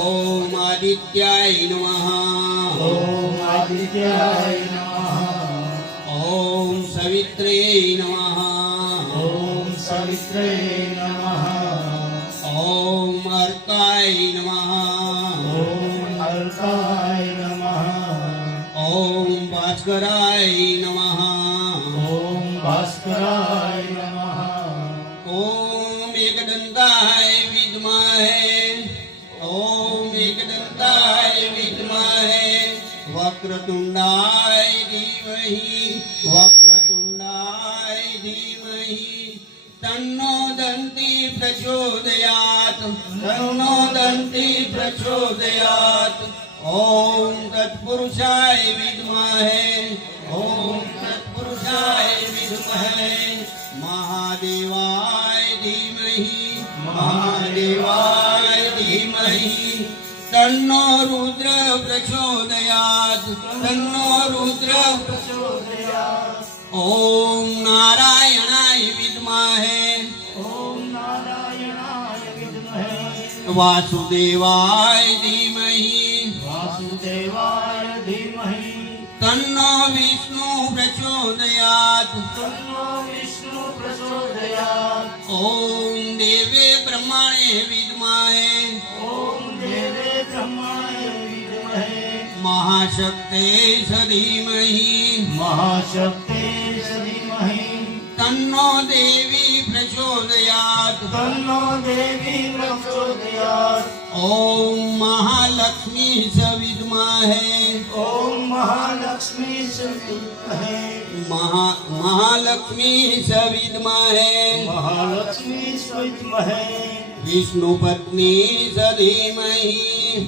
ॐ आदित्याय नमः। ॐ आदित्याय नमः। ॐ सवित्रे नमः। ॐ सवित्रे नमः। ॐ अर्काय नमः। ॐ अल्काय नमः। ॐ भास्कराय नमः। ॐ भास्कराय वक्रतुण्डाय धीमहि वक्रतुण्डाय धीमहि तन्नो दन्ति प्रचोदयात्, तन्नो दन्ति प्रचोदयात्। ॐ तत्पुरुषाय विद्महे ॐ तत्पुरुषाय विद्महे। महादेवाय धीमहि महादेवाय धीमहि तन्नो रुद्र प्रचोदयात् ॐ नारायणाय विद्महे। ॐ नारायणाय विद्महे। वासुदेवाय धीमहि। वासुदेवाय धीमहि। तन्नो विष्णु प्रचोदयात्। तन्नो विष्णु प्रचोदयात्। ॐ देवे ब्रह्मणे विद्महे। ॐ देवे ब्रह्माय विद्महे। महाशक्ते धीमहि। महाशक्ते तन्नो देवी प्रचोदयात्। तन्नो देवी प्रचोदयात्। ॐ महालक्ष्मी च विद्महे। ॐ महालक्ष्मी विद्महे। महा महालक्ष्मी च विद्महे। महालक्ष्मी विद्महे। विष्णुपत्नी च धीमहि।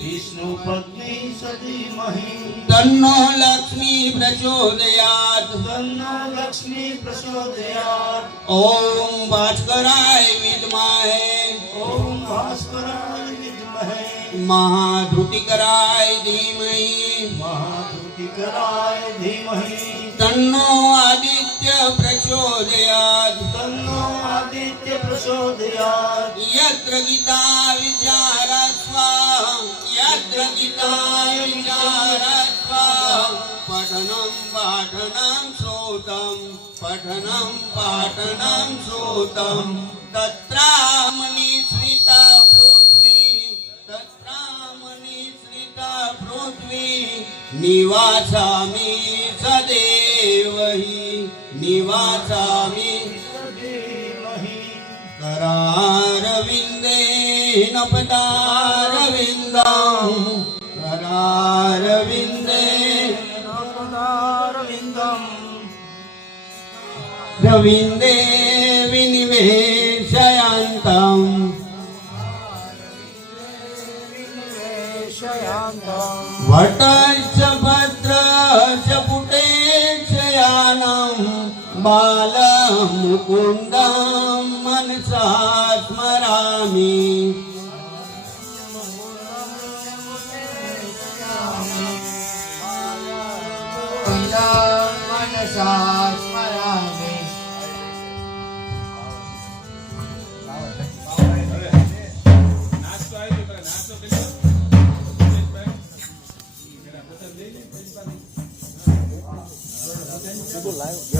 विष्णुपत्नी धीमहि तन्नो लक्ष्मी प्रचोदयात्। तन्नो लक्ष्मी प्रचोदयात्। ॐ भास्कराय विद्महे। ॐ भास्कराय विद्महे। महाधृतिकराय धीमहि। महाधुतिकराय धीमहि। तन्नो आदित्य प्रचोदयात्। तन्नो आदित्य प्रचोदयात्। यत्र गीता विचारस्व पठनं श्रोतं पठनं पाठनं श्रोतं। तत्रामनिश्रिता पृथ्वी तत्रामनिश्रिता पृथ्वी निवासामि सदैव हि निवासामि करारविन्देन पदारविन्दं करारविन्दे रविन्दे विनिवेशयान्तम् निवेशयान्तम् वटश्च भद्रश्च पुटेशयानं बालमुकुन्दं मनसा स्मरामि। मनसा 你就来